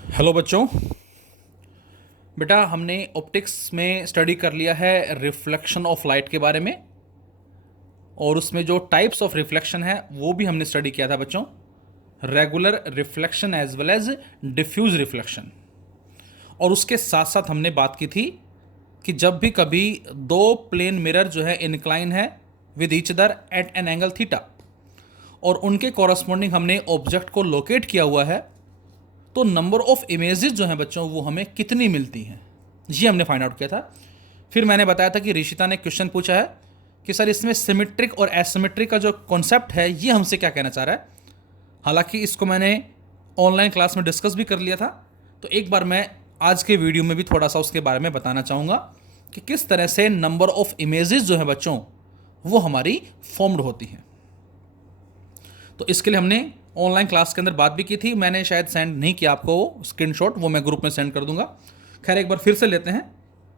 Hello बच्चों। बेटा हमने ऑप्टिक्स में स्टडी कर लिया है रिफ्लेक्शन ऑफ लाइट के बारे में, और उसमें जो टाइप्स ऑफ रिफ्लेक्शन है वो भी हमने स्टडी किया था बच्चों। Regular reflection as well as diffuse reflection. और उसके साथ साथ हमने बात की थी कि जब भी कभी दो प्लेन मिरर जो है इनक्लाइन है with each other at an angle theta, और उनके कॉरस्पॉन्डिंग हमने ऑब्जेक्ट को लोकेट किया हुआ है, तो नंबर ऑफ इमेजेस जो हैं बच्चों वो हमें कितनी मिलती हैं, ये हमने फाइंड आउट किया था। फिर मैंने बताया था कि ऋषिता ने क्वेश्चन पूछा है कि सर इसमें सिमेट्रिक और एसिमेट्रिक का जो कॉन्सेप्ट है ये हमसे क्या कहना चाह रहा है। हालांकि इसको मैंने ऑनलाइन क्लास में डिस्कस भी कर लिया था, तो एक बार मैं आज के वीडियो में भी थोड़ा सा उसके बारे में बताना चाहूँगा कि किस तरह से नंबर ऑफ इमेजेस जो है बच्चों वो हमारी फॉर्म्ड होती हैं। तो इसके लिए हमने ऑनलाइन क्लास के अंदर बात भी की थी, मैंने शायद सेंड नहीं किया आपको स्क्रीनशॉट, वो मैं ग्रुप में सेंड कर दूंगा। खैर एक बार फिर से लेते हैं,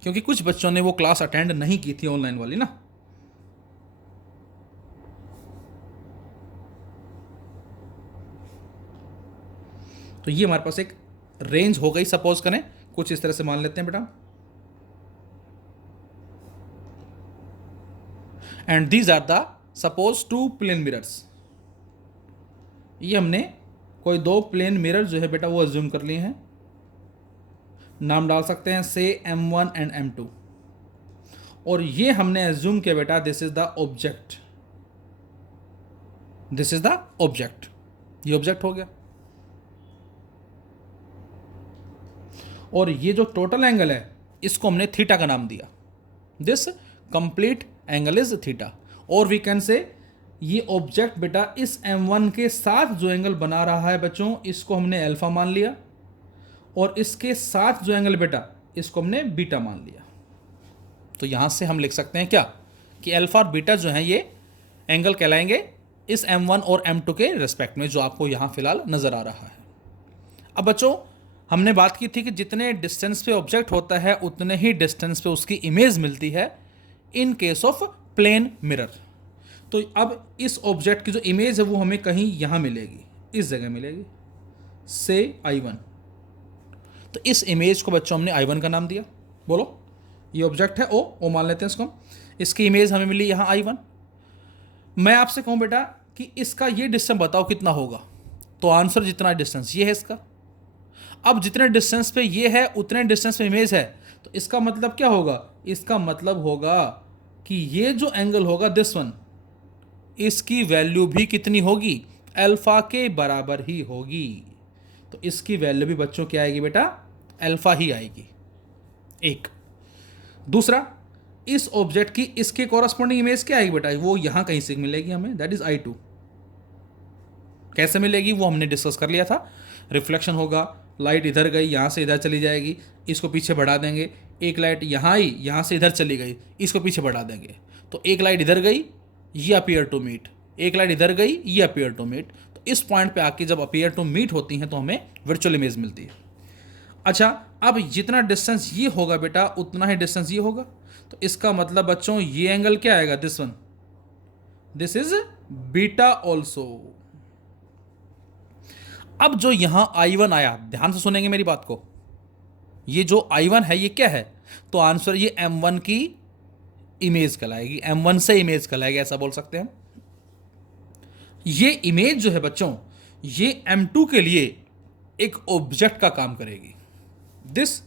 क्योंकि कुछ बच्चों ने वो क्लास अटेंड नहीं की थी ऑनलाइन वाली ना। तो ये हमारे पास एक रेंज हो गई, सपोज करें कुछ इस तरह से मान लेते हैं बेटा। And these are the suppose to plane mirrors. ये हमने कोई दो प्लेन मिरर जो है बेटा वो अज्यूम कर लिए हैं। नाम डाल सकते हैं से M1 एंड M2, और ये हमने अज्यूम किया बेटा this is the object, this is the object, ये ऑब्जेक्ट हो गया। और ये जो टोटल एंगल है इसको हमने थीटा का नाम दिया, this complete angle is theta. और वी कैन से ये ऑब्जेक्ट बेटा इस M1 के साथ जो एंगल बना रहा है बच्चों इसको हमने अल्फा मान लिया, और इसके साथ जो एंगल बेटा इसको हमने बीटा मान लिया। तो यहां से हम लिख सकते हैं क्या कि अल्फा और बीटा जो है ये एंगल कहलाएंगे इस M1 और M2 के रिस्पेक्ट में, जो आपको यहां फिलहाल नजर आ रहा है। अब बच्चों हमने बात की थी कि जितने डिस्टेंस पे ऑब्जेक्ट होता है उतने ही डिस्टेंस पे उसकी इमेज मिलती है in case of plane mirror. तो अब इस ऑब्जेक्ट की जो इमेज है वो हमें कहीं यहां मिलेगी, इस जगह मिलेगी, से I1। तो इस इमेज को बच्चों हमने I1 का नाम दिया। बोलो, ये ऑब्जेक्ट है ओ मान लेते हैं इसको हम। इसकी इमेज हमें मिली यहां I1। मैं आपसे कहूं बेटा कि इसका ये डिस्टेंस बताओ कितना होगा, तो आंसर जितना डिस्टेंस ये है इसका। अब जितने डिस्टेंस पे ये है उतने डिस्टेंस पे इमेज है, तो इसका मतलब क्या होगा, इसका मतलब होगा कि ये जो एंगल होगा दिस वन, इसकी वैल्यू भी कितनी होगी, अल्फा के बराबर ही होगी। तो इसकी वैल्यू भी बच्चों क्या आएगी बेटा, अल्फा ही आएगी। एक दूसरा, इस ऑब्जेक्ट की इसके कॉरस्पॉन्डिंग इमेज क्या आएगी बेटा, वो यहां कहीं से मिलेगी हमें, दैट इज I2। कैसे मिलेगी वो हमने डिस्कस कर लिया था। रिफ्लेक्शन होगा, लाइट इधर गई, यहां से इधर चली जाएगी, इसको पीछे बढ़ा देंगे। एक लाइट यहां आई, यहां से इधर चली गई, इसको पीछे बढ़ा देंगे, तो एक लाइट इधर गई, ये अपीयर टू मीट, एक लाइट इधर गई, ये अपीयर टू मीट। तो इस पॉइंट पे आके जब अपीयर टू मीट होती हैं तो हमें वर्चुअल इमेज मिलती है। अच्छा, अब जितना डिस्टेंस ये होगा बेटा उतना ही डिस्टेंस ये होगा, तो इसका मतलब बच्चों ये एंगल क्या आएगा, this one, this is beta also. अब जो यहां I1 आया, ध्यान से सुनेंगे मेरी बात को, ये जो I1 है ये क्या है, तो आंसर ये M1 की इमेज कहलाएगी, M1 से इमेज कहलाएगी, ऐसा बोल सकते हैं हम। ये इमेज जो है बच्चों ये M2 के लिए एक ऑब्जेक्ट का काम करेगी। This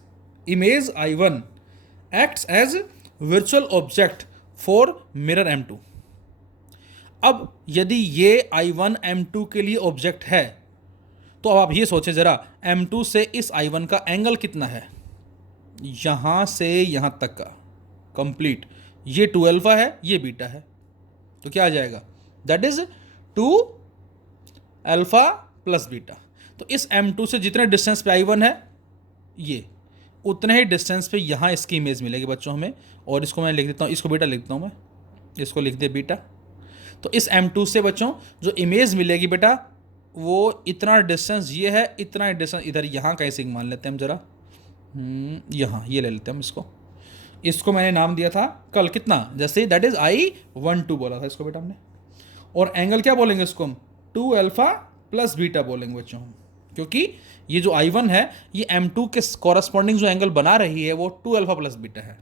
image I1 acts as virtual object for mirror M2। अब यदि ये I1 M2 के लिए ऑब्जेक्ट है, तो अब आप ये सोचें जरा, M2 से इस I1 का एंगल कितना है, यहां से यहां तक का कंप्लीट, ये 2 अल्फा है, ये बीटा है, तो क्या आ जाएगा, that is 2 alpha plus beta. तो इस M2 से जितने डिस्टेंस पे I1 है ये, उतने ही डिस्टेंस पे यहाँ इसकी इमेज मिलेगी बच्चों हमें। और इसको मैं लिख देता हूँ, इसको बीटा लिख देता हूँ मैं, इसको लिख दे बीटा। तो इस M2 से बच्चों जो इमेज मिलेगी बेटा वो इतना डिस्टेंस ये है, इतना डिस्टेंस इधर यहाँ कहीं से मान लेते हैं हम जरा, यहाँ ये ले लेते हैं हम इसको। इसको मैंने नाम दिया था कल कितना, जैसे दैट इज I12 बोला था इसको बेटा हमने। और एंगल क्या बोलेंगे इसको हम, 2 अल्फा प्लस बीटा बोलेंगे बच्चों हम, क्योंकि ये जो I1 है ये M2 के कॉरस्पॉन्डिंग जो एंगल बना रही है वो 2 अल्फा प्लस बीटा है।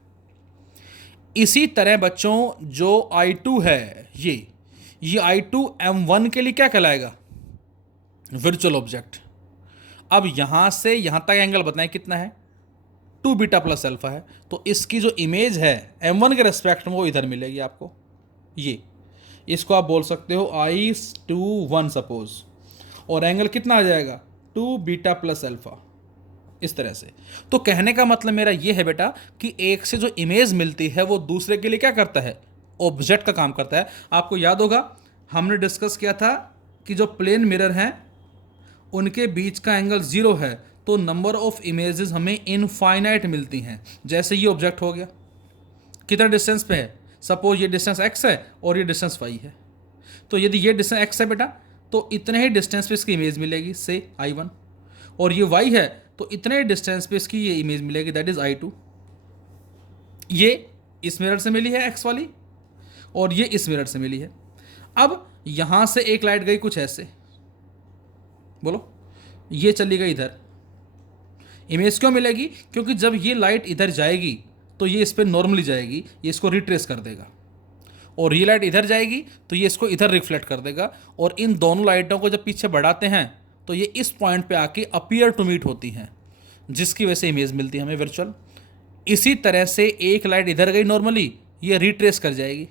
इसी तरह बच्चों जो I2 है ये I2 M1 के लिए क्या कहलाएगा? Virtual object. अब यहां से यहां तक एंगल बताएं कितना है? 2 बीटा प्लस अल्फा है। तो इसकी जो इमेज है M1 के रेस्पेक्ट में वो इधर मिलेगी आपको। ये इसको आप बोल सकते हो I21 सपोज, और एंगल कितना आ जाएगा? 2 बीटा प्लस अल्फा, इस तरह से। तो कहने का मतलब मेरा ये है बेटा कि एक से जो इमेज मिलती है वो दूसरे के लिए क्या करता है? ऑब्जेक्ट का काम करता है। आपको याद होगा हमने डिस्कस किया था कि जो प्लेन मिरर हैं उनके बीच का एंगल 0 है तो नंबर ऑफ इमेजेस हमें इनफाइनाइट मिलती हैं। जैसे ये ऑब्जेक्ट हो गया, कितना डिस्टेंस पे है? सपोज ये डिस्टेंस x है और ये डिस्टेंस y है। तो यदि ये डिस्टेंस x है बेटा तो इतने ही डिस्टेंस पे इसकी इमेज मिलेगी, से I1, और ये y है तो इतने ही डिस्टेंस पे इसकी ये इमेज मिलेगी, दैट इज I2। ये इस मिरर से मिली है x वाली और ये इस मिरर से मिली है। अब यहां से एक लाइट गई कुछ ऐसे, बोलो, ये चली गई इधर। इमेज क्यों मिलेगी? क्योंकि जब ये लाइट इधर जाएगी तो ये इस पर नॉर्मली जाएगी, ये इसको रिट्रेस कर देगा, और ये लाइट इधर जाएगी तो ये इसको इधर रिफ्लेक्ट कर देगा, और इन दोनों लाइटों को जब पीछे बढ़ाते हैं तो ये इस पॉइंट पे आके अपीयर टू मीट होती हैं, जिसकी वजह से इमेज मिलती है हमें वर्चुअल। इसी तरह से एक लाइट इधर गई नॉर्मली, ये रिट्रेस कर जाएगी,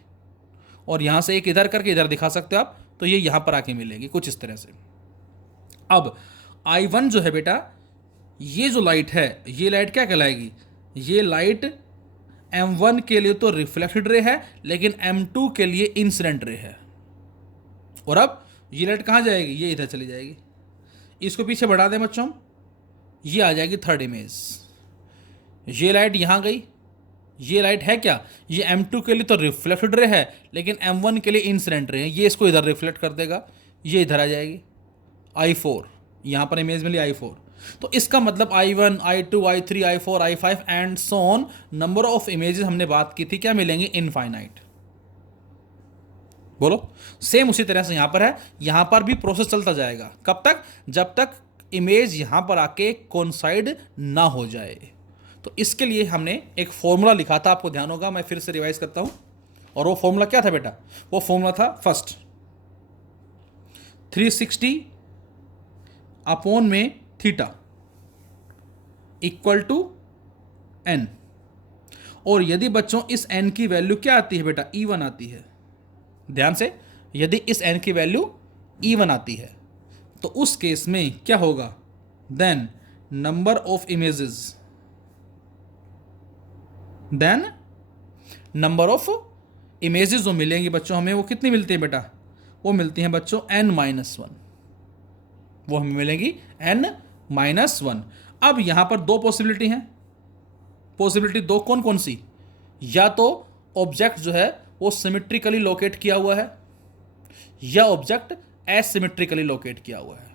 और यहाँ से एक इधर करके इधर दिखा सकते हो आप, तो ये यहाँ पर आके मिलेगी कुछ इस तरह से। अब I1 जो है बेटा, ये जो लाइट है ये लाइट क्या कहलाएगी? ये लाइट M1 के लिए तो रिफ्लेक्टेड रे है, लेकिन M2 के लिए इंसिडेंट रे है। और अब ये लाइट कहाँ जाएगी? ये इधर चली जाएगी। इसको पीछे बढ़ा दें बच्चों, ये आ जाएगी थर्ड इमेज। ये लाइट यहाँ गई, ये लाइट है क्या? ये M2 के लिए तो रिफ्लेक्टेड रे है, लेकिन M1 के लिए इंसिडेंट रे है। ये इसको इधर रिफ्लेक्ट कर देगा, ये इधर आ जाएगी I4, यहाँ पर इमेज मिली I4। तो इसका मतलब I1, I2, I3, I4, I5 and so on, number of images हमने बात की थी क्या मिलेंगे? इनफाइनाइट। बोलो, सेम उसी तरह से यहां पर है, यहां पर भी प्रोसेस चलता जाएगा। कब तक? जब तक इमेज यहां पर आके कोइंसाइड ना हो जाए। तो इसके लिए हमने एक फॉर्मूला लिखा था, आपको ध्यान होगा, मैं फिर से रिवाइज करता हूं। और वो फॉर्मूला क्या था बेटा? वो फॉर्मूला था फर्स्ट 360 अपॉन में थीटा इक्वल टू n। और यदि बच्चों इस n की वैल्यू क्या आती है बेटा? E1 आती है। ध्यान से, यदि इस n की वैल्यू E1 आती है तो उस केस में क्या होगा? Then number of images, then number of images जो मिलेंगी बच्चों हमें, वो कितनी मिलती है बेटा? वो मिलती हैं बच्चों n-1। वो हमें मिलेगी n-1। अब यहां पर दो पॉसिबिलिटी हैं। पॉसिबिलिटी दो कौन कौन सी? या तो ऑब्जेक्ट जो है वो सिमेट्रिकली लोकेट किया हुआ है, या ऑब्जेक्ट एसिमेट्रिकली लोकेट किया हुआ है।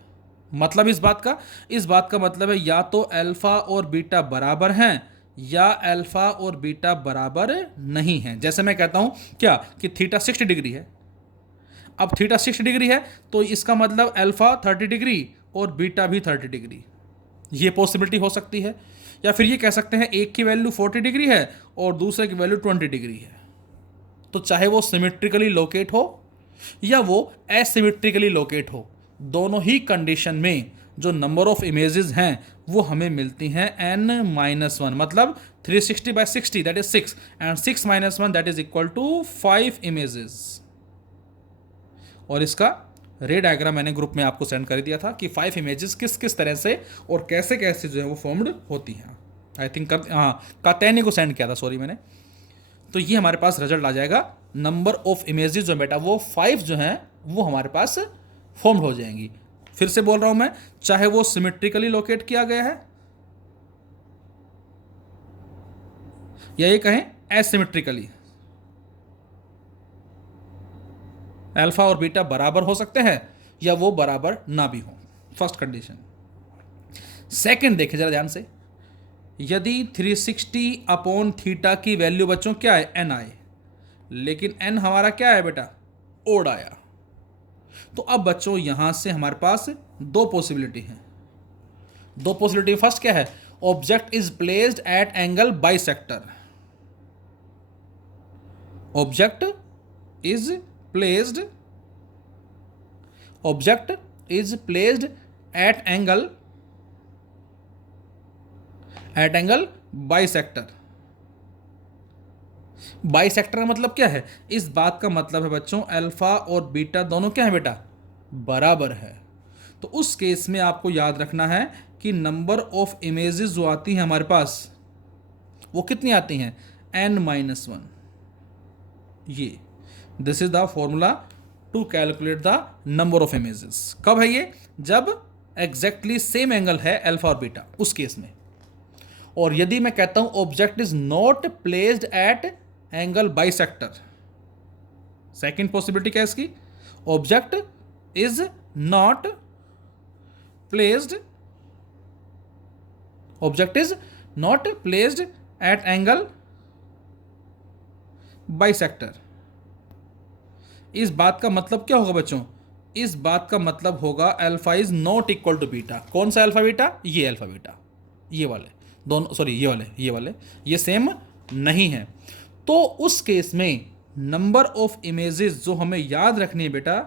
मतलब इस बात का मतलब है या तो अल्फा और बीटा बराबर हैं, या अल्फा और बीटा बराबर नहीं है। जैसे मैं कहता हूं क्या कि थीटा 60 डिग्री है। अब थीटा 60 डिग्री है तो इसका मतलब अल्फा 30 डिग्री और बीटा भी 30 डिग्री। ये पॉसिबिलिटी हो सकती है। या फिर ये कह सकते हैं एक की वैल्यू 40 डिग्री है और दूसरे की वैल्यू 20 डिग्री है। तो चाहे वो सिमेट्रिकली लोकेट हो या वो एसिमेट्रिकली लोकेट हो, दोनों ही कंडीशन में जो नंबर ऑफ इमेजेस हैं वो हमें मिलती हैं n-1। मतलब 360/60 that is 6 and 6-1 that is equal to 5 images. और इसका रे डायग्राम मैंने ग्रुप में आपको सेंड कर दिया था कि 5 इमेजेस किस किस तरह से और कैसे कैसे जो है वो फॉर्म्ड होती हैं। आई थिंक कात्यायनी को सेंड किया था, सॉरी मैंने। तो ये हमारे पास रिजल्ट आ जाएगा। नंबर ऑफ इमेजेस जो बेटा वो 5 जो हैं वो हमारे पास फॉर्म्ड हो जाएंगी। फिर से बोल रहा हूं मैं, चाहे वो सिमेट्रिकली लोकेट किया गया है या ये कहें एसिमेट्रिकली, अल्फा और बीटा बराबर हो सकते हैं या वो बराबर ना भी हो। First condition. सेकंड देखें जरा ध्यान से, यदि 360 अपॉन थीटा की वैल्यू बच्चों क्या है? n आए, लेकिन n हमारा क्या है बेटा? ओड आया। तो अब बच्चों यहां से हमारे पास दो पॉसिबिलिटी हैं। दो पॉसिबिलिटी, फर्स्ट क्या है, object is placed at angle bisector, object is placed at angle bisector. Bisector का मतलब क्या है, इस बात का मतलब है बच्चों अल्फा और बीटा दोनों क्या है बेटा, बराबर है। तो उस केस में आपको याद रखना है कि नंबर ऑफ इमेजेस जो आती हैं हमारे पास वो कितनी आती हैं, n-1। ये this is the formula to calculate the number of images. कब है ये, जब एग्जैक्टली सेम एंगल है अल्फा और बीटा, उस केस में। और यदि मैं कहता हूं object is not placed at angle bisector, second possibility क्या है इसकी, object is not placed at angle bisector. इस बात का मतलब क्या होगा बच्चों, इस बात का मतलब होगा alpha is not equal to beta. कौन सा अल्फा बीटा, ये अल्फा बीटा, ये वाले दोनों, सॉरी ये वाले ये सेम नहीं है। तो उस केस में नंबर ऑफ इमेजेस जो हमें याद रखनी है बेटा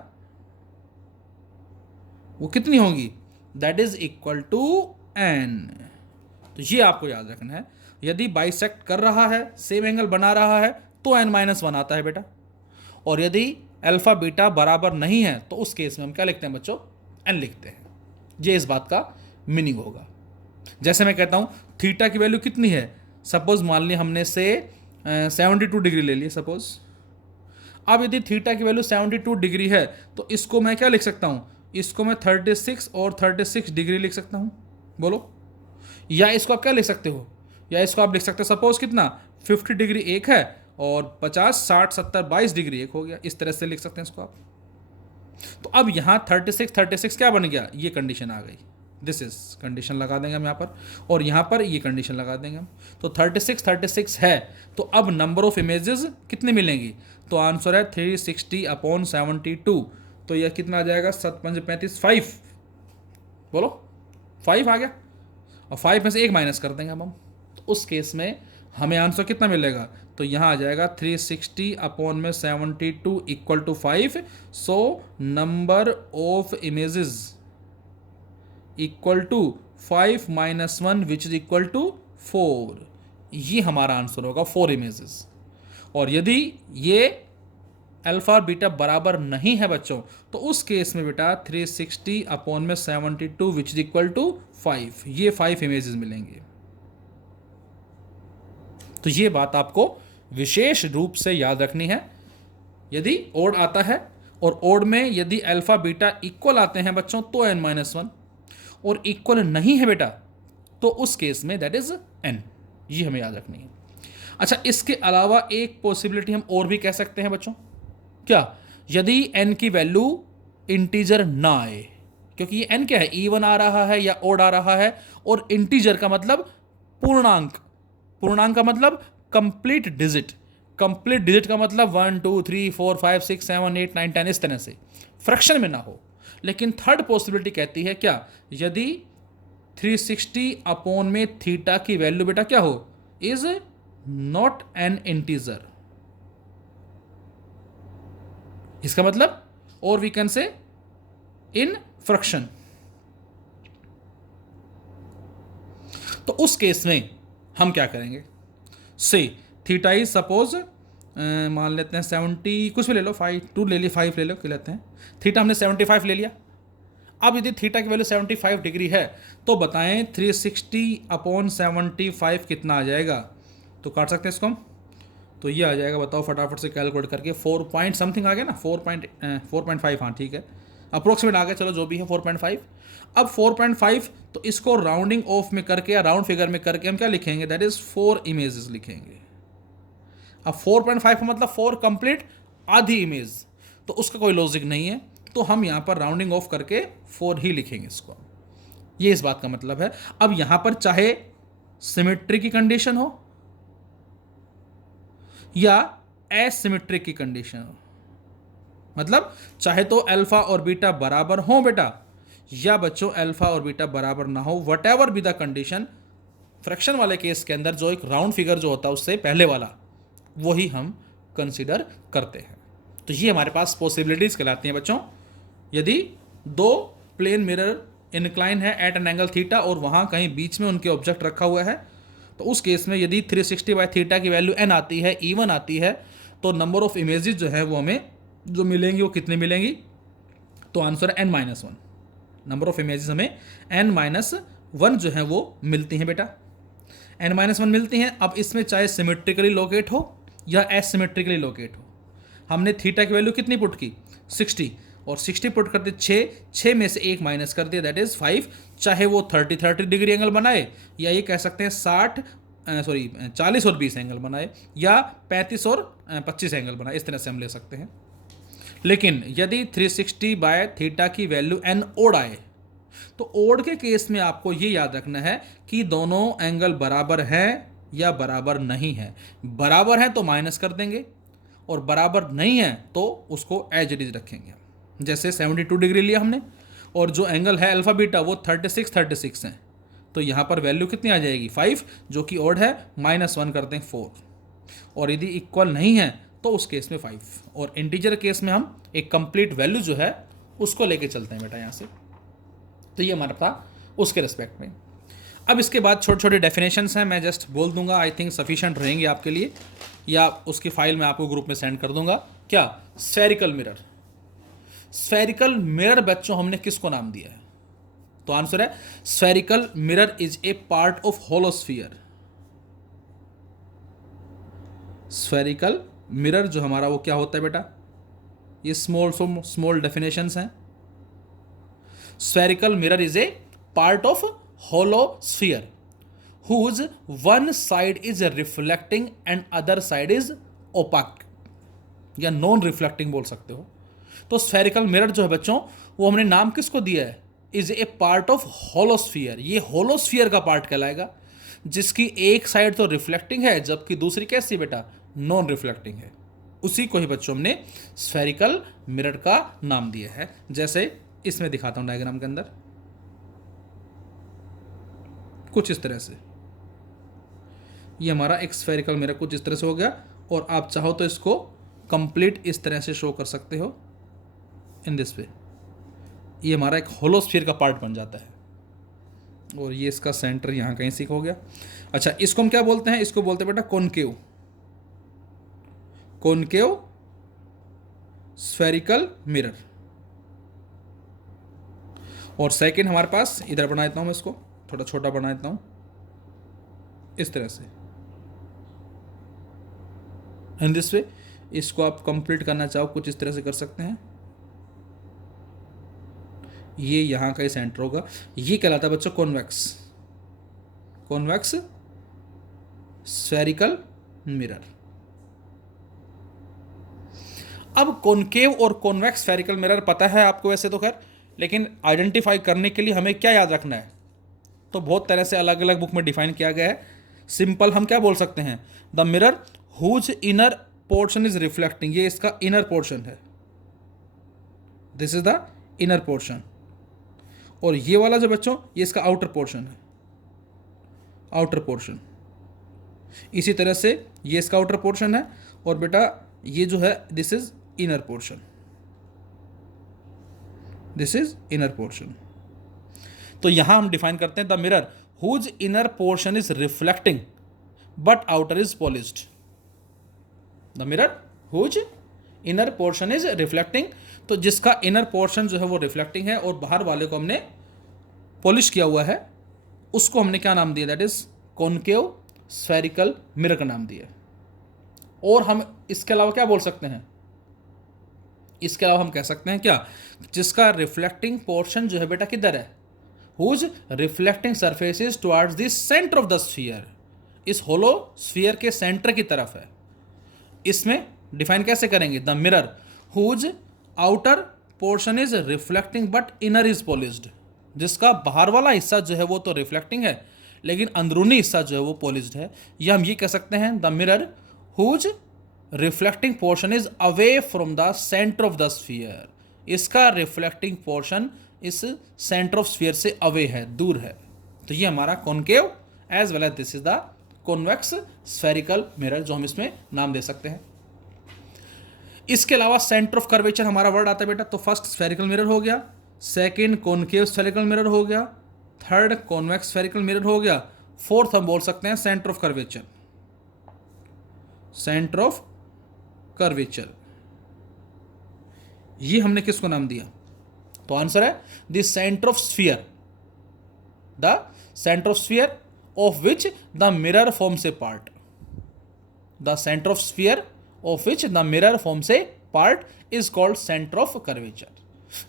वो कितनी होगी, that is equal to n। तो ये आपको याद रखना है, यदि बाइसेक्ट कर रहा है, सेम एंगल बना रहा है तो n-1 आता है बेटा, और यदि अल्फा बीटा बराबर नहीं है तो उस केस में हम क्या लिखते हैं बच्चों, n लिखते हैं। ये इस बात का मीनिंग होगा। जैसे मैं कहता हूं थीटा की वैल्यू कितनी है, सपोज मान ली हमने से 72 डिग्री ले लिया सपोज। अब यदि थीटा की वैल्यू 72 डिग्री है तो इसको मैं क्या लिख सकता हूं, इसको मैं 36 और 36 डिग्री लिख सकता हूं, बोलो। या इसको आप क्या लिख सकते हो, या इसको आप लिख सकते हो सपोज कितना 50 डिग्री एक है और 50 60 70 22 डिग्री एक हो गया, इस तरह से लिख सकते हैं इसको आप। तो अब यहां 36 क्या बन गया, ये कंडीशन आ गई, दिस इज कंडीशन लगा देंगे हम यहाँ पर, और यहाँ पर ये कंडीशन लगा देंगे हम। तो 36 है, तो अब नंबर ऑफ इमेजेस कितने मिलेंगी, तो आंसर है 360/72। तो यह कितना आ जाएगा, 7×5 = 5, बोलो 5 आ गया, और 5 में से 1 माइनस कर देंगे हम। तो उस केस में हमें आंसर कितना मिलेगा, तो यहाँ आ जाएगा 360/72 = 5। So number of images equal to 5 - 1 which is equal to 4। ये हमारा आंसर होगा, 4 इमेजेस। और यदि ये अल्फा और बीटा बराबर नहीं है बच्चों तो उस केस में बेटा 360/72 विच इज इक्वल टू 5, ये 5 इमेजेस मिलेंगे। तो ये बात आपको विशेष रूप से याद रखनी है। यदि ओड आता है और ओड में यदि अल्फा बीटा इक्वल आते हैं बच्चों तो n-1, और इक्वल नहीं है बेटा तो उस केस में दैट इज n। ये हमें याद रखनी है। अच्छा, इसके अलावा एक पॉसिबिलिटी हम और भी कह सकते हैं बच्चों, क्या, यदि n की वैल्यू इंटीजर ना आए, क्योंकि ये n क्या है, इवन आ रहा है या ओड आ रहा है, और इंटीजर का मतलब पूर्णांक, पूर्णांक का मतलब कंप्लीट डिजिट, कंप्लीट डिजिट का मतलब 1 2 3 4 5 6 7 8 9 10 इस तरह से फ्रैक्शन में ना हो। लेकिन थर्ड पॉसिबिलिटी कहती है क्या, यदि 360 में थीटा की वैल्यू बेटा क्या हो, इज नॉट एन इंटीजर। इसका मतलब, और वी कैन से इन फ्रैक्शन। तो उस केस में हम क्या करेंगे, से थीटा इज सपोज मान लेते हैं 70, कुछ भी ले लो, 5 2 ले लिया, 5 ले लो, क्या लेते हैं, थीटा हमने 75 ले लिया। अब यदि थीटा की वैल्यू 75 डिग्री है तो बताएं 360/75 कितना आ जाएगा, तो काट सकते हैं इसको हम। तो ये आ जाएगा, बताओ फटाफट से कैलकुलेट करके, 4 पॉइंट समथिंग आ गया ना, 4.5, हाँ ठीक है, अप्रोक्सीमेट आ गया, चलो जो भी है 4.5। अब 4.5 तो इसको राउंडिंग ऑफ में करके या राउंड फिगर में करके हम क्या लिखेंगे, दैट इज 4 इमेजेस लिखेंगे। अब 4.5 का मतलब 4 कंप्लीट आधी इमेज, तो उसका कोई लॉजिक नहीं है, तो हम यहाँ पर राउंडिंग ऑफ करके 4 ही लिखेंगे इसको। ये इस बात का मतलब है। अब यहाँ पर चाहे सिमेट्री की कंडीशन हो या एसिमेट्रिक की कंडीशन हो, मतलब चाहे तो अल्फा और बीटा बराबर हो बेटा, या बच्चों अल्फा और बीटा बराबर ना हो, what ever be the condition, fraction वाले केस के अंदर जो एक राउंड फिगर जो होता है उससे पहले वाला वही हम कंसिडर करते हैं। तो ये हमारे पास पॉसिबिलिटीज कहलाती हैं बच्चों। यदि दो प्लेन मिरर इंक्लाइन है एट एन एंगल थीटा और वहाँ कहीं बीच में उनके ऑब्जेक्ट रखा हुआ है, तो उस केस में यदि 360 बाय थीटा की वैल्यू n आती है, इवन आती है, तो नंबर ऑफ इमेजेस जो है वो हमें जो मिलेंगी वो कितनी मिलेंगी, तो आंसर है n-1। नंबर ऑफ इमेजेस हमें n-1 जो है वो मिलती हैं बेटा, n-1 मिलती हैं। अब इसमें चाहे सिमेट्रिकली लोकेट हो या एसिमेट्रिकली लोकेट हो, हमने थीटा की वैल्यू कितनी पुट की 60, और 60 पुट करते 6 में से 1 माइनस कर दिया, दैट इज 5। चाहे वो 30 डिग्री एंगल बनाए, या ये कह सकते हैं 40 और 20 एंगल बनाए, या 35 और 25 एंगल बनाए, इस तरह से हम ले सकते हैं। लेकिन यदि 360 बाय थीटा की वैल्यू n ओड आए, तो ओड के केस में आपको ये याद रखना है कि दोनों एंगल बराबर हैं या बराबर नहीं है। बराबर है तो माइनस कर देंगे, और बराबर नहीं है तो उसको एज इट इज रखेंगे। जैसे 72 डिग्री लिया हमने, और जो एंगल है अल्फा बीटा वो 36 है, तो यहाँ पर वैल्यू कितनी आ जाएगी 5, जो कि ओड है, -1 करते हैं 4, और यदि इक्वल नहीं है तो उस केस में 5, और इंटीजर केस में हम एक कंप्लीट वैल्यू जो है उसको लेके चलते हैं बेटा यहाँ से। तो ये हमारा था उसके रिस्पेक्ट में। अब इसके बाद छोटे छोटे डेफिनेशंस हैं, मैं जस्ट बोल दूंगा, आई थिंक सफिशिएंट रहेंगे आपके लिए, या उसकी फाइल मैं आपको ग्रुप में सेंड कर दूंगा। क्या स्फेरिकल मिरर, स्फेरिकल मिरर बच्चों हमने किसको नाम दिया है, तो आंसर है spherical mirror is a part of hollow sphere. Spherical mirror जो हमारा वो क्या होता है बेटा, ये स्मॉल डेफिनेशंस हैं। Spherical mirror is a part of holosphere whose one side is reflecting and other side is opaque, या नॉन रिफ्लेक्टिंग बोल सकते हो। तो स्फेरिकल मिरर जो है बच्चों वो हमने नाम किसको दिया है, इज ए पार्ट ऑफ होलोस्फीयर। ये होलोस्फीयर का पार्ट कहलाएगा, जिसकी एक साइड तो रिफ्लेक्टिंग है जबकि दूसरी कैसी बेटा, नॉन रिफ्लेक्टिंग है। उसी को ही बच्चों हमने स्फेरिकल मिरर का नाम दिया है। जैसे इसमें दिखाता हूं डायग्राम के अंदर, कुछ इस तरह से ये हमारा एक स्फेरिकल मिरर कुछ इस तरह से हो गया, और आप चाहो तो इसको कंप्लीट इस तरह से शो कर सकते हो इन दिस वे। ये हमारा एक होलोस्फीयर का पार्ट बन जाता है, और ये इसका सेंटर यहाँ कहीं से हो गया। अच्छा, इसको हम क्या बोलते हैं, इसको बोलते हैं बेटा कॉनकेव, कॉनकेव स्फेरिकल मिरर। और सेकंड हमारे पास इधर बना देता हूं मैं, इसको थोड़ा छोटा बना देता हूं इस तरह से, इन दिस वे। इसको आप कंप्लीट करना चाहो कुछ इस तरह से कर सकते हैं। ये यहां का ही सेंटर होगा, ये कहलाता है बच्चों कॉन्वेक्स, कॉन्वेक्स स्फेरिकल मिरर। अब कॉनकेव और कॉन्वेक्स स्फेरिकल मिरर पता है आपको वैसे तो खैर, लेकिन आइडेंटिफाई करने के लिए हमें क्या याद रखना है, तो बहुत तरह से अलग अलग बुक में डिफाइन किया गया है। सिंपल हम क्या बोल सकते हैं, the mirror whose inner portion is reflecting, ये इसका इनर पोर्शन है, this is the inner portion. और ये वाला जो बच्चों ये इसका आउटर पोर्शन है, आउटर पोर्शन। इसी तरह से ये इसका आउटर पोर्शन है, और बेटा ये जो है this is inner portion, this is inner portion. तो यहां हम डिफाइन करते हैं the mirror whose inner portion is reflecting but outer is polished. The mirror whose inner portion is reflecting, तो जिसका इनर पोर्शन जो है वो रिफ्लेक्टिंग है और बाहर वाले को हमने पॉलिश किया हुआ है, उसको हमने क्या नाम दिया, that is concave spherical mirror का नाम दिया। और हम इसके अलावा क्या बोल सकते हैं, इसके अलावा हम कह सकते हैं क्या, जिसका रिफ्लेक्टिंग पोर्शन जो है बेटा किधर है, whose reflecting surface is towards the centre of the sphere, इस होलो स्फीयर के सेंटर की तरफ है। इसमें डिफाइन कैसे करेंगे, the mirror whose outer portion is reflecting but inner is polished, जिसका बाहर वाला हिस्सा जो है वो तो रिफ्लेक्टिंग है लेकिन अंदरूनी हिस्सा जो है वो पॉलिश्ड है। या हम ये कह सकते हैं the mirror whose reflecting portion is away from the centre of the sphere, इसका रिफ्लेक्टिंग पोर्शन इस सेंटर ऑफ स्फीयर से अवे है, दूर है। तो ये हमारा concave as well as this is the convex spherical mirror, जो हम इसमें नाम दे सकते हैं। इसके अलावा सेंटर ऑफ कर्वेचर हमारा वर्ड आता है बेटा, तो फर्स्ट स्फेरिकल मिरर हो गया, सेकंड कॉनकेव स्फेरिकल मिरर हो गया, थर्ड कॉन्वेक्स स्फेरिकल मिरर हो गया, फोर्थ हम बोल सकते हैं centre of curvature. Centre of curvature ये हमने किसको नाम दिया? तो आंसर है the centre of sphere, the centre of sphere of which the mirror forms a part, the centre of sphere of which the mirror forms a part is called centre of curvature,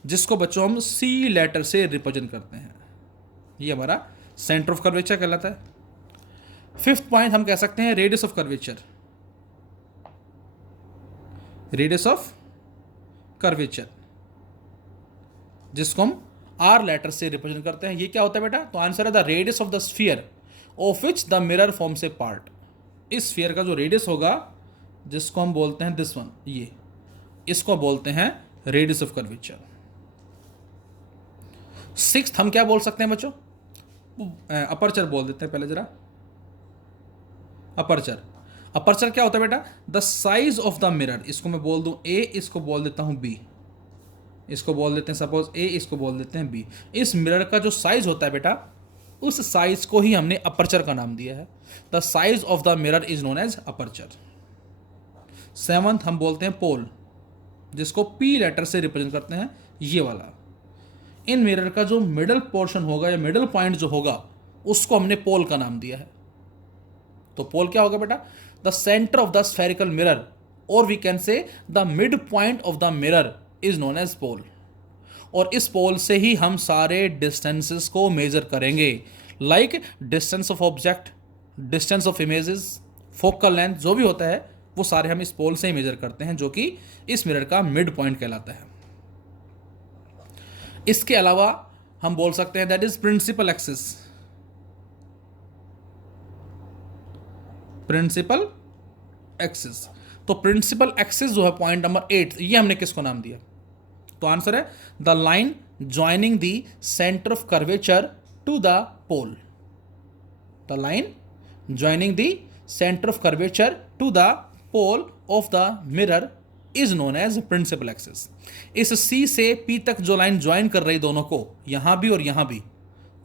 जिसको बच्चों हम सी letter से represent करते हैं। ये हमारा centre of curvature कहलाता है। फिफ्थ पॉइंट हम कह सकते हैं radius of curvature, radius of curvature, जिसको हम आर लेटर से रिप्रेजेंट करते हैं। ये क्या होता है बेटा? तो आंसर है the radius of the sphere of which the mirror forms a part. इस स्फीयर का जो रेडियस होगा, जिसको हम बोलते हैं दिस वन, ये, इसको बोलते हैं रेडियस ऑफ कर्वेचर। सिक्स्थ हम क्या बोल सकते हैं बच्चों? अपर्चर बोल देते हैं पहले जरा। अपर्चर, अपर्चर क्या होता है बेटा? The size of the mirror, इसको मैं बोल दूं ए, इसको बोल देता हूं बी, इसको बोल देते हैं सपोज ए, इसको बोल देते हैं बी। इस मिरर का जो साइज होता है बेटा, उस साइज को ही हमने अपर्चर का नाम दिया है। The size of the mirror is known as aperture. Seventh हम बोलते हैं पोल, जिसको पी लेटर से रिप्रेजेंट करते हैं, ये वाला। इन मिरर का जो मिडल पोर्शन होगा या मिडल पॉइंट जो होगा, उसको हमने पोल का नाम दिया है। तो पोल क्या होगा बेटा? The centre of the spherical mirror, और we can say the mid point of the mirror is known as pole. और इस पोल से ही हम सारे डिस्टेंसेस को मेजर करेंगे, like distance of object, distance of images, focal length, जो भी होता है वो सारे हम इस पोल से ही मेजर करते हैं, जो कि इस मिरर का मिड पॉइंट कहलाता है। इसके अलावा हम बोल सकते हैं that is principal axis. Principal axis, तो प्रिंसिपल एक्सिस जो है पॉइंट नंबर 8, ये हमने किसको नाम दिया? तो आंसर है the line joining the centre of curvature to the pole. The line joining the centre of curvature to the pole of the mirror is known as principal axis. इस C से P तक जो line join कर रही दोनों को, यहां भी और यहां भी,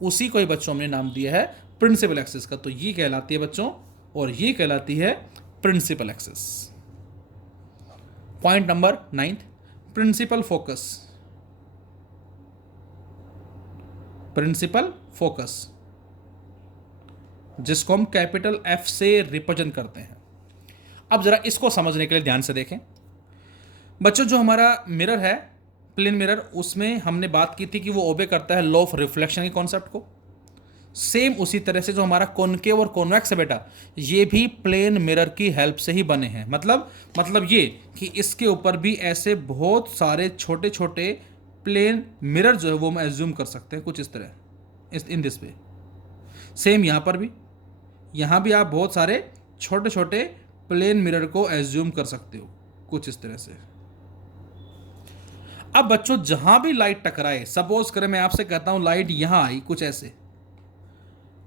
उसी को ही बच्चों हमने नाम दिया है प्रिंसिपल एक्सिस का। तो ये कहलाती है बच्चों, और ये कहलाती है principal axis. Point number 9, principal focus. Principal focus, जिसको हम कैपिटल एफ से रिप्रेजेंट करते हैं। अब जरा इसको समझने के लिए ध्यान से देखें बच्चों। जो हमारा मिरर है, प्लेन मिरर, उसमें हमने बात की थी कि वो ओबे करता है लॉ ऑफ रिफ्लेक्शन के कॉन्सेप्ट को। सेम उसी तरह से जो हमारा कॉनकेव और कॉन्वेक्स है बेटा, ये भी प्लेन मिरर की हेल्प से ही बने हैं। मतलब ये कि इसके ऊपर भी ऐसे बहुत सारे छोटे छोटे प्लेन मिरर जो है वो हम एज्यूम कर सकते हैं कुछ इस तरह, इन दिस वे। सेम यहाँ भी आप बहुत सारे छोटे छोटे प्लेन मिरर को एज्यूम कर सकते हो कुछ इस तरह से। अब बच्चों जहां भी लाइट टकराए, सपोज करें मैं आपसे कहता हूं लाइट यहां आई कुछ ऐसे,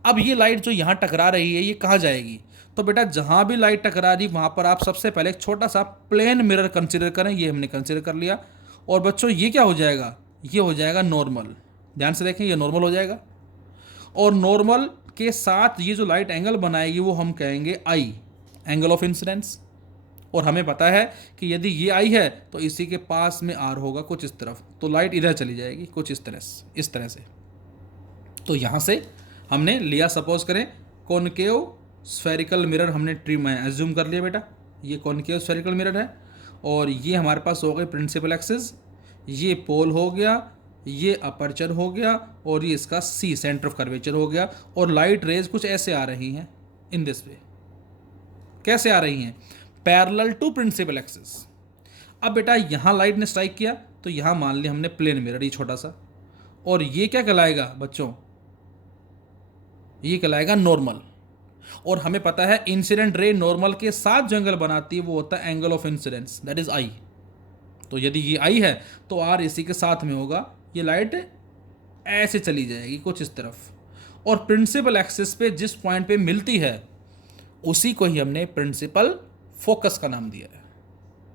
अब ये लाइट जो यहां टकरा रही है ये कहां जाएगी? तो बेटा जहां भी लाइट टकरा रही वहां पर आप सबसे पहले एक छोटा सा प्लेन मिरर कंसीडर करें। ये हमने कंसीडर कर लिया। और बच्चों ये क्या हो जाएगा? ये हो जाएगा नॉर्मल। ध्यान से देखें, ये नॉर्मल हो जाएगा। और नॉर्मल के साथ ये जो लाइट एंगल बनाएगी वो हम कहेंगे आई, एंगल ऑफ इंसिडेंस। और हमें पता है कि यदि ये आई है तो इसी के पास में आर होगा कुछ इस तरफ, तो लाइट इधर चली जाएगी कुछ इस तरह से। तो यहाँ से हमने लिया, सपोज करें कॉनकेव स्फेरिकल मिरर हमने ट्रीम में एज्यूम कर लिया बेटा, ये कॉनकेव स्फेरिकल मिरर है। और ये हमारे पास हो गई प्रिंसिपल एक्सिस, ये पोल हो गया, ये अपर्चर हो गया, और ये इसका सी सेंटर ऑफ कर्वेचर हो गया। और लाइट रेज कुछ ऐसे आ रही हैं इन दिस वे। कैसे आ रही हैं? Parallel to principal axis. अब बेटा यहाँ लाइट ने स्ट्राइक किया तो यहाँ मान लिया हमने प्लेन मिरर, ये छोटा सा, और ये क्या कहलाएगा बच्चों? ये कहलाएगा नॉर्मल। और हमें पता है इंसिडेंट रे नॉर्मल के साथ जो एंगल बनाती है वो होता है angle of incidence, that is I. तो यदि ये आई है तो आर इसी के साथ में होगा। ये लाइट ऐसे चली जाएगी कुछ इस तरफ, और प्रिंसिपल एक्सिस पे जिस पॉइंट पे मिलती है उसी को ही हमने प्रिंसिपल फोकस का नाम दिया है।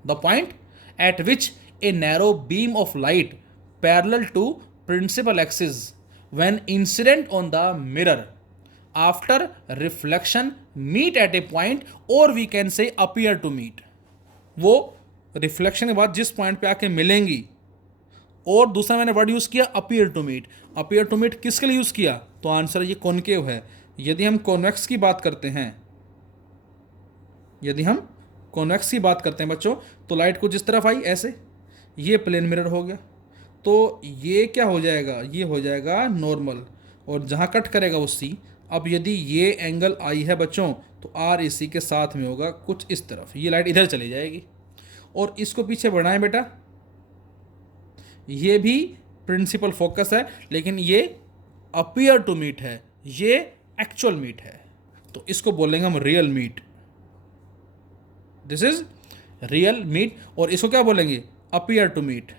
The point at which a narrow beam of light parallel to principal axis when incident on the mirror after reflection meet at a point, और we can say appear to meet. वो reflection के बाद जिस point पे आके मिलेंगी, और दूसरा मैंने वर्ड यूज़ किया appear to meet. Appear to meet किसके लिए यूज़ किया? तो आंसर ये कॉनकेव है। यदि हम कॉन्वेक्स की बात करते हैं, यदि हम कॉन्वेक्स की बात करते हैं बच्चों, तो लाइट को जिस तरफ आई ऐसे, ये प्लेन मिरर हो गया, तो ये क्या हो जाएगा? ये हो जाएगा नॉर्मल, और जहाँ कट करेगा वो सी। अब यदि ये एंगल आई है बच्चों, तो आर इसी के साथ में होगा कुछ इस तरफ, ये लाइट इधर चली जाएगी। और इसको पीछे बढ़ाएं बेटा, ये भी प्रिंसिपल फोकस है, लेकिन ये अपीयर टू मीट है, ये एक्चुअल मीट है, तो इसको बोलेंगे हम real meet. This is real meet. और इसको क्या बोलेंगे? Appear to meet.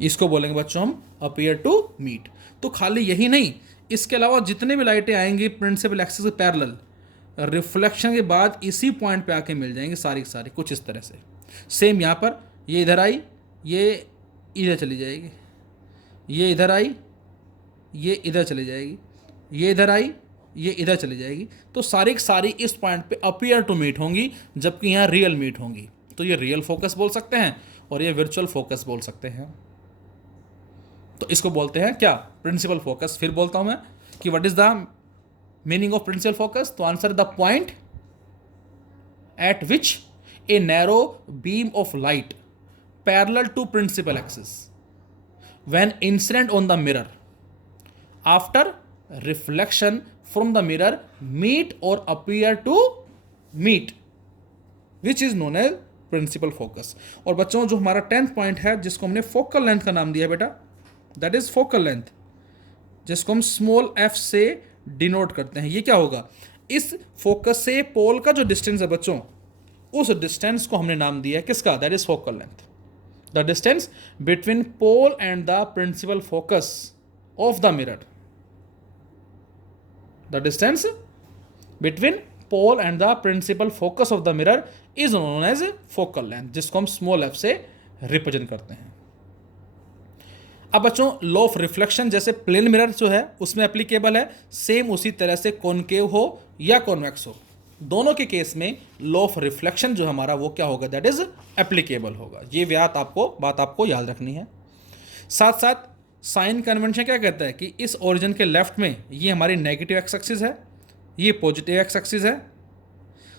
इसको बोलेंगे बच्चों हम अपीयर टू मीट। तो खाली यही नहीं, इसके अलावा जितने भी लाइटें आएंगी प्रिंसिपल एक्सिस के पैरेलल, रिफ्लेक्शन के बाद इसी पॉइंट पे आके मिल जाएंगे सारी की सारी, कुछ इस तरह से। सेम यहाँ पर ये इधर आई, ये इधर चली जाएगी, ये इधर आई, ये इधर चली जाएगी, ये इधर आई, ये इधर चली जाएगी। तो सारी की सारी इस पॉइंट पे अपीयर टू मीट होंगी, जबकि यहाँ रियल मीट होंगी। तो ये रियल फोकस बोल सकते हैं और ये वर्चुअल फोकस बोल सकते हैं। तो इसको बोलते हैं क्या? Principal focus. फिर बोलता हूँ मैं कि what is the meaning of principal focus? तो answer the point at which a narrow beam of light parallel to principal axis when incident on the mirror after reflection from the mirror meet और appear to meet, which is known as principal focus. और बच्चों जो हमारा 10th point है, जिसको हमने focal length का नाम दिया है बेटा, दैट इज फोकल लेंथ, जिसको हम स्मॉल f से डिनोट करते हैं। ये क्या होगा? इस फोकस से पोल का जो डिस्टेंस है बच्चों, उस डिस्टेंस को हमने नाम दिया है किसका? That is focal length. The distance between pole and the principal focus of the mirror, the distance between pole and the principal focus of the mirror is known as focal length, जिसको हम small f से represent करते हैं। अब बच्चों law of reflection जैसे plane mirror जो है उसमें एप्लीकेबल है, सेम उसी तरह से कॉनकेव हो या कॉन्वेक्स हो, दोनों के केस में लॉ ऑफ रिफ्लेक्शन जो हमारा वो क्या होगा? दैट इज एप्लीकेबल होगा। ये बात आपको याद रखनी है। साथ साथ साइन कन्वेंशन क्या कहता है कि इस ओरिजिन के लेफ्ट में ये हमारी नेगेटिव एक्स एक्सिस है, ये पॉजिटिव एक्स एक्सिस है,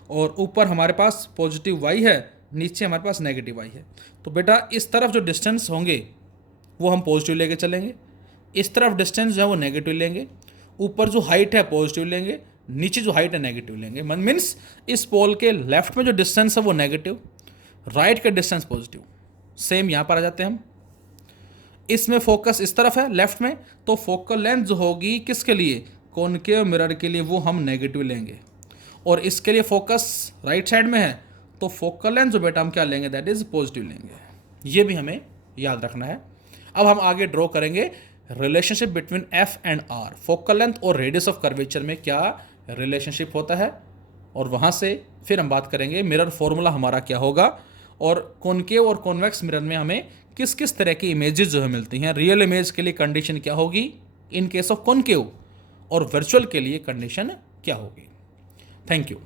और ऊपर हमारे पास पॉजिटिव वाई है, नीचे हमारे पास नेगेटिव वाई है। तो बेटा इस तरफ जो डिस्टेंस होंगे वो हम पॉजिटिव लेके चलेंगे, इस तरफ डिस्टेंस जो है वो नेगेटिव लेंगे, ऊपर जो हाइट है पॉजिटिव लेंगे, नीचे जो हाइट है नेगेटिव लेंगे। मीन्स इस पोल के लेफ्ट में जो डिस्टेंस है वो नेगेटिव, राइट का डिस्टेंस पॉजिटिव। सेम यहाँ पर आ जाते हैं हम, इसमें फोकस इस तरफ है लेफ्ट में, तो फोकल लेंथ जो होगी किसके लिए? कॉनकेव मिरर के लिए, वो हम नेगेटिव लेंगे। और इसके लिए फोकस राइट साइड में है, तो फोकल लेंथ जो बेटा हम क्या लेंगे? दैट इज पॉजिटिव लेंगे। ये भी हमें याद रखना है। अब हम आगे ड्रॉ करेंगे relationship between F and R, focal length और रेडियस ऑफ कर्वेचर में क्या रिलेशनशिप होता है, और वहाँ से फिर हम बात करेंगे मिरर फॉर्मूला हमारा क्या होगा, और कॉनकेव और कॉन्वेक्स मिरर में हमें किस किस तरह की इमेजेस जो है मिलती हैं। रियल इमेज के लिए कंडीशन क्या होगी इन केस ऑफ कॉनकेव, और वर्चुअल के लिए कंडीशन क्या होगी। Thank you.